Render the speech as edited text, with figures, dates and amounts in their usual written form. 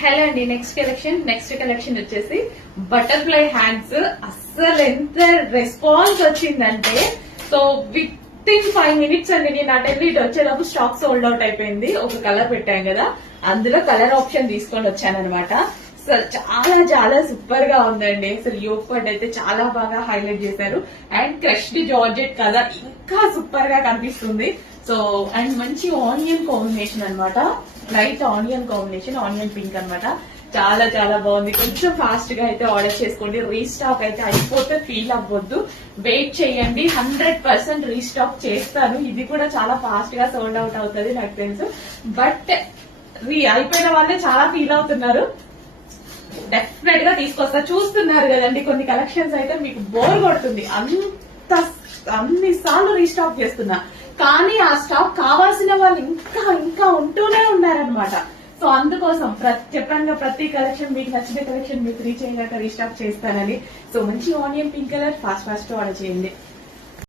Hello అండి. Next collection వచ్చేసి butterfly hands. అస్సలు ఎంత రెస్పాన్స్ వచ్చిందంటే సో విత్ ఇన్ 5 minutes అండి. నేను అటెండ్ ఇటు వచ్చేటప్పుడు స్టాక్ సోల్డ్ అవుట్ అయిపోయింది. ఒక కలర్ పెట్టాం కదా, అందులో కలర్ ఆప్షన్ తీసుకొని వచ్చాను అనమాట. అసలు చాలా చాలా సూపర్ గా ఉందండి. అసలు యోగ్ పార్ట్ అయితే చాలా బాగా హైలైట్ చేశారు. అండ్ క్రష్డ్ జార్జెట్ కలర్ ఇంకా సూపర్ గా కనిపిస్తుంది. సో అండ్ మంచి ఆనియన్ కాంబినేషన్ అన్నమాట. Light onion combination, onion pink అన్నమాట. చాలా చాలా బాగుంది. కొంచెం ఫాస్ట్ గా అయితే ఆర్డర్ చేసుకోండి. రీస్టాక్ అయితే అయిపోతే ఫీల్ అవ్వద్దు, వెయిట్ చేయండి. 100% రీస్టాక్ చేస్తాను. ఇది కూడా చాలా ఫాస్ట్ గా సోల్డ్ అవుట్ అవుతుంది నాకు తెలుసు. బట్ అయిపోయిన వాళ్ళే చాలా ఫీల్ అవుతున్నారు. డెఫినెట్ గా తీసుకొస్తా. చూస్తున్నారు కదండి, కొన్ని కలెక్షన్స్ అయితే మీకు బోర్ కొడుతుంది. అన్ని సార్లు రీస్టాక్ చేస్తున్నా, కానీ ఆ స్టాక్ కావాల్సిన వాళ్ళు ఇంకా ఇంకా ఉంటూనే ఉన్నారనమాట. సో అందుకోసం చెప్పాను ప్రతి కలెక్షన్ మీకు నచ్చిన కలెక్షన్ మీకు రీచ్ అయ్యాక రీస్టాక్ చేస్తానని. సో మంచి onion pink colour fast order చేయండి.